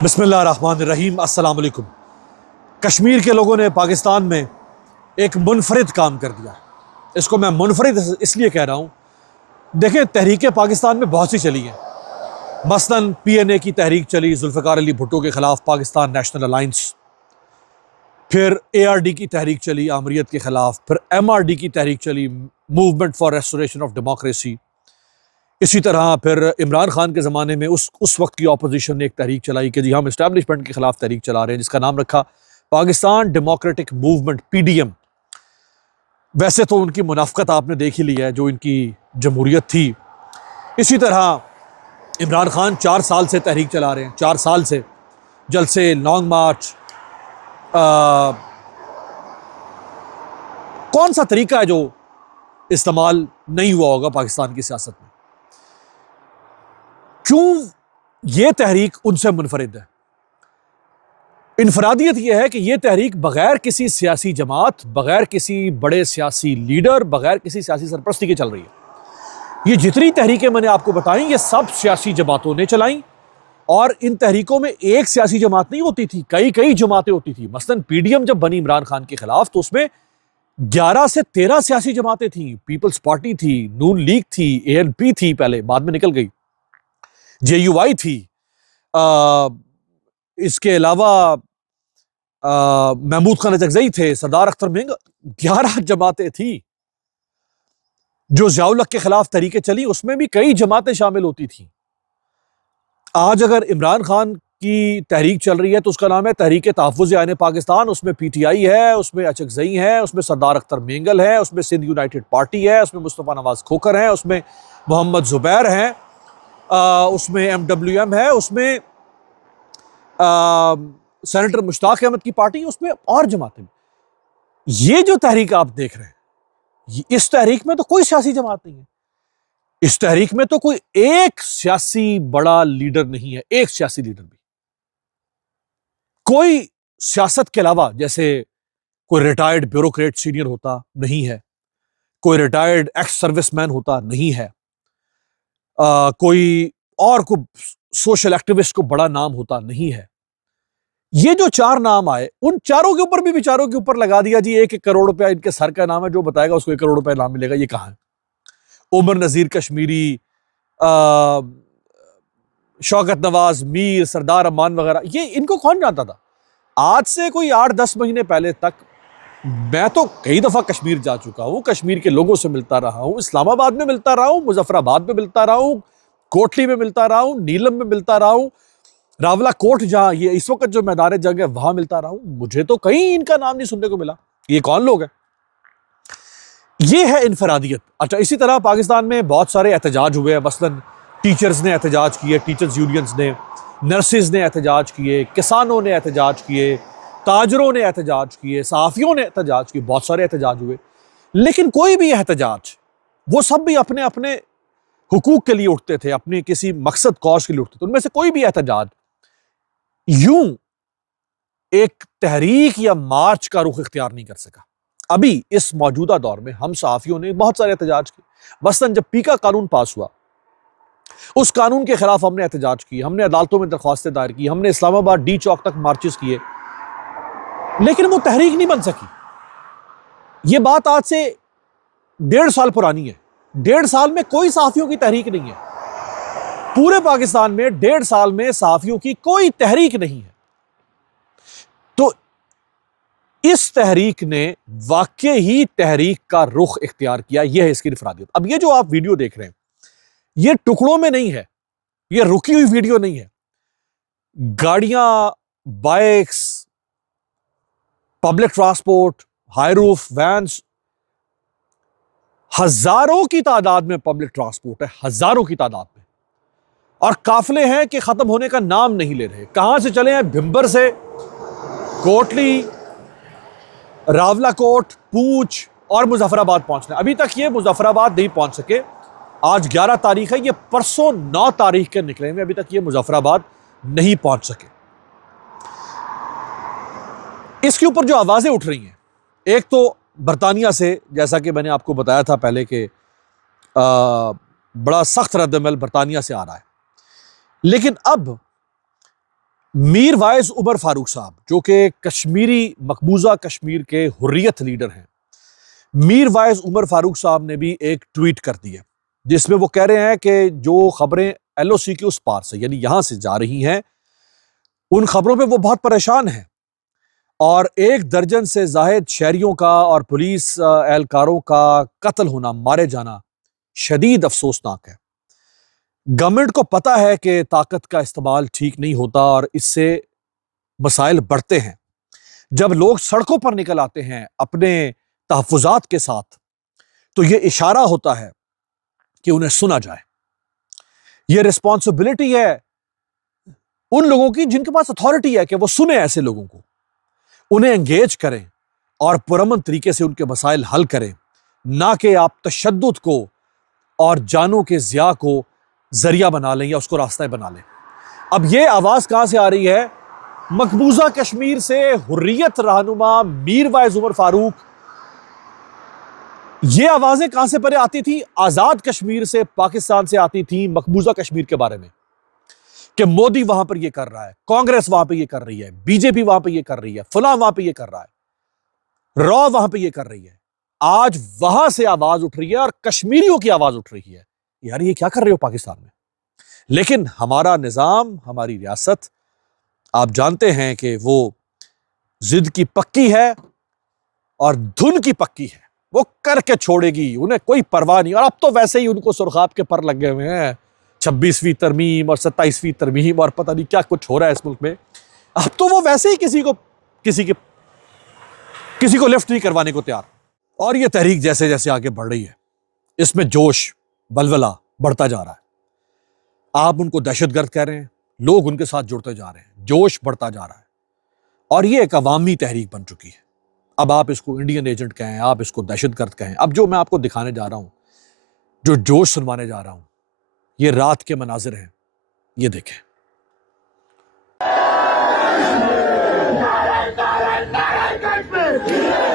بسم اللہ الرحمن الرحیم۔ السلام علیکم۔ کشمیر کے لوگوں نے پاکستان میں ایک منفرد کام کر دیا ہے۔ اس کو میں منفرد اس لیے کہہ رہا ہوں، دیکھیں تحریکیں پاکستان میں بہت سی چلی ہیں۔ مثلاً PNA کی تحریک چلی ذوالفقار علی بھٹو کے خلاف، پاکستان نیشنل الائنس، پھر ARD کی تحریک چلی آمریت کے خلاف، پھر MRD کی تحریک چلی movement for restoration of democracy. اسی طرح پھر عمران خان کے زمانے میں اس وقت کی اپوزیشن نے ایک تحریک چلائی کہ جی ہم اسٹیبلشمنٹ کے خلاف تحریک چلا رہے ہیں، جس کا نام رکھا پاکستان ڈیموکریٹک موومنٹ PDM۔ ویسے تو ان کی منافقت آپ نے دیکھ ہی لی ہے جو ان کی جمہوریت تھی۔ اسی طرح عمران خان 4 سال سے تحریک چلا رہے ہیں، 4 سال سے جلسے، لانگ مارچ۔ کون سا طریقہ ہے جو استعمال نہیں ہوا ہوگا پاکستان کی سیاست میں؟ کیوں یہ تحریک ان سے منفرد ہے؟ انفرادیت یہ ہے کہ یہ تحریک بغیر کسی سیاسی جماعت، بغیر کسی بڑے سیاسی لیڈر، بغیر کسی سیاسی سرپرستی کے چل رہی ہے۔ یہ جتنی تحریکیں میں نے آپ کو بتائیں یہ سب سیاسی جماعتوں نے چلائیں، اور ان تحریکوں میں ایک سیاسی جماعت نہیں ہوتی تھی، کئی جماعتیں ہوتی تھی۔ مثلاً PDM جب بنی عمران خان کے خلاف تو اس میں 11 سے 13 سیاسی جماعتیں تھیں۔ پیپلز پارٹی تھی، نون لیگ تھی، ANP تھی، پہلے بعد میں نکل گئی، JUI تھی، اس کے علاوہ محمود خان اچکزئی تھے، سردار اختر مینگا، 11 جماعتیں تھیں۔ جو ضیاء الحق کے خلاف تحریکیں چلی اس میں بھی کئی جماعتیں شامل ہوتی تھیں۔ آج اگر عمران خان کی تحریک چل رہی ہے تو اس کا نام ہے تحریک تحفظ آئین پاکستان، اس میں PTI ہے، اس میں اچکزئی ہے، اس میں سردار اختر مینگل ہے، اس میں سندھ یونائٹڈ پارٹی ہے، اس میں مصطفیٰ نواز کھوکھر ہیں، اس میں محمد زبیر ہیں، اس میں MWM ہے، اس میں سینیٹر مشتاق احمد کی پارٹی، اس میں اور جماعتیں۔ یہ جو تحریک آپ دیکھ رہے ہیں، اس تحریک میں تو کوئی سیاسی جماعت نہیں ہے، اس تحریک میں تو کوئی ایک سیاسی بڑا لیڈر نہیں ہے، ایک سیاسی لیڈر بھی کوئی سیاست کے علاوہ، جیسے کوئی ریٹائرڈ بیوروکریٹ سینئر ہوتا نہیں ہے، کوئی ریٹائرڈ ایکس سروس مین ہوتا نہیں ہے، کوئی اور کوئی سوشل ایکٹیوسٹ کو بڑا نام ہوتا نہیں ہے۔ یہ جو 4 نام آئے ان چاروں کے اوپر بھی بیچاروں کے اوپر لگا دیا جی 1 کروڑ روپیہ ان کے سر کا نام ہے، جو بتائے گا اس کو 1 کروڑ روپیہ نام ملے گا۔ یہ کہاں ہے؟ عمر نذیر کشمیری، شوکت نواز، میر، سردار امان وغیرہ، یہ ان کو کون جانتا تھا؟ آج سے کوئی 8-10 مہینے پہلے تک میں تو کئی دفعہ کشمیر جا چکا ہوں، کشمیر کے لوگوں سے ملتا رہا ہوں، اسلام آباد میں ملتا رہا ہوں، مظفر آباد میں ملتا رہا ہوں، کوٹلی میں ملتا رہا ہوں، نیلم میں ملتا رہا ہوں، راولہ کوٹ جہاں یہ اس وقت جو میدان جنگ ہے وہاں ملتا رہا ہوں۔ مجھے تو کہیں ان کا نام نہیں سننے کو ملا۔ یہ کون لوگ ہیں؟ یہ ہے انفرادیت۔ اچھا، اسی طرح پاکستان میں بہت سارے احتجاج ہوئے ہیں۔ مثلاً ٹیچرز نے احتجاج کیے، ٹیچرز یونینز نے، نرسز نے احتجاج کیے، کسانوں نے احتجاج کیے، تاجروں نے احتجاج کیے، صحافیوں نے احتجاج کیے، بہت سارے احتجاج ہوئے۔ لیکن کوئی بھی احتجاج، وہ سب بھی اپنے اپنے حقوق کے لیے اٹھتے تھے، اپنے کسی مقصد کاز کے لیے اٹھتے تھے۔ ان میں سے کوئی بھی احتجاج یوں ایک تحریک یا مارچ کا رخ اختیار نہیں کر سکا۔ ابھی اس موجودہ دور میں ہم صحافیوں نے بہت سارے احتجاج کیے۔ مثلاً جب پیکا قانون پاس ہوا، اس قانون کے خلاف ہم نے احتجاج کیے، ہم نے عدالتوں میں درخواستیں دائر کی، ہم نے اسلام آباد ڈی چوک تک مارچز کیے، لیکن وہ تحریک نہیں بن سکی۔ یہ بات آج سے 1.5 سال پرانی ہے۔ 1.5 سال میں کوئی صحافیوں کی تحریک نہیں ہے۔ پورے پاکستان میں 1.5 سال میں صحافیوں کی کوئی تحریک نہیں ہے۔ تو اس تحریک نے واقع ہی تحریک کا رخ اختیار کیا۔ یہ ہے اس کی انفرادیت۔ اب یہ جو آپ ویڈیو دیکھ رہے ہیں یہ ٹکڑوں میں نہیں ہے، یہ رکی ہوئی ویڈیو نہیں ہے۔ گاڑیاں، بائکس، پبلک ٹرانسپورٹ، ہائی روف وینز، ہزاروں کی تعداد میں پبلک ٹرانسپورٹ ہے، ہزاروں کی تعداد میں، اور قافلے ہیں کہ ختم ہونے کا نام نہیں لے رہے۔ کہاں سے چلے ہیں؟ بھمبر سے، کوٹلی، راولہ کوٹ، پونچھ اور مظفر آباد پہنچنا ہے۔ ابھی تک یہ مظفر آباد نہیں پہنچ سکے۔ آج 11 تاریخ ہے، یہ پرسوں 9 تاریخ کے نکلے ہوئے، ابھی تک یہ مظفر آباد نہیں پہنچ سکے۔ اس کے اوپر جو آوازیں اٹھ رہی ہیں، ایک تو برطانیہ سے، جیسا کہ میں نے آپ کو بتایا تھا پہلے کہ بڑا سخت رد عمل برطانیہ سے آ رہا ہے، لیکن اب میر وائز عمر فاروق صاحب جو کہ کشمیری مقبوضہ کشمیر کے حریت لیڈر ہیں، میر وائز عمر فاروق صاحب نے بھی ایک ٹویٹ کر دی ہے جس میں وہ کہہ رہے ہیں کہ جو خبریں ایل او سی کے اس پار سے یعنی یہاں سے جا رہی ہیں ان خبروں پہ وہ بہت پریشان ہیں، اور 1 درجن سے زائد شہریوں کا اور پولیس اہلکاروں کا قتل ہونا، مارے جانا شدید افسوسناک ہے۔ گورنمنٹ کو پتا ہے کہ طاقت کا استعمال ٹھیک نہیں ہوتا اور اس سے مسائل بڑھتے ہیں۔ جب لوگ سڑکوں پر نکل آتے ہیں اپنے تحفظات کے ساتھ تو یہ اشارہ ہوتا ہے کہ انہیں سنا جائے۔ یہ رسپانسبلٹی ہے ان لوگوں کی جن کے پاس اتھارٹی ہے کہ وہ سنیں ایسے لوگوں کو، انہیں انگیج کریں اور پرامن طریقے سے ان کے مسائل حل کریں، نہ کہ آپ تشدد کو اور جانوں کے ضیاع کو ذریعہ بنا لیں یا اس کو راستہ بنا لیں۔ اب یہ آواز کہاں سے آ رہی ہے؟ مقبوضہ کشمیر سے حریت رہنما میر وائز عمر فاروق۔ یہ آوازیں کہاں سے پہلے آتی تھی؟ آزاد کشمیر سے، پاکستان سے آتی تھی مقبوضہ کشمیر کے بارے میں، کہ مودی وہاں پر یہ کر رہا ہے، کانگریس وہاں پہ یہ کر رہی ہے، بی جے پی وہاں پہ یہ کر رہی ہے، فلاں وہاں پہ یہ کر رہا ہے، را وہاں پہ یہ کر رہی ہے۔ آج وہاں سے آواز اٹھ رہی ہے اور کشمیریوں کی آواز اٹھ رہی ہے، یار یہ کیا کر رہے ہو پاکستان میں؟ لیکن ہمارا نظام، ہماری ریاست، آپ جانتے ہیں کہ وہ ضد کی پکی ہے اور دھن کی پکی ہے، وہ کر کے چھوڑے گی، انہیں کوئی پرواہ نہیں۔ اور اب تو ویسے ہی ان کو سرخاب کے پر لگے ہوئے ہیں، 26ویں ترمیم اور 27ویں ترمیم اور پتہ نہیں کیا کچھ ہو رہا ہے اس ملک میں۔ اب تو وہ ویسے ہی کسی کو لفٹ نہیں کروانے کو تیار۔ اور یہ تحریک جیسے جیسے آگے بڑھ رہی ہے اس میں جوش بلولہ بڑھتا جا رہا ہے۔ آپ ان کو دہشت گرد کہہ رہے ہیں، لوگ ان کے ساتھ جڑتے جا رہے ہیں، جوش بڑھتا جا رہا ہے، اور یہ ایک عوامی تحریک بن چکی ہے۔ اب آپ اس کو انڈین ایجنٹ کہیں، آپ اس کو دہشت گرد کہیں، اب جو میں آپ کو دکھانے جا رہا ہوں، جو جوش سنوانے جا رہا ہوں، یہ رات کے مناظر ہیں، یہ دیکھیں۔ نعرہ کشمیر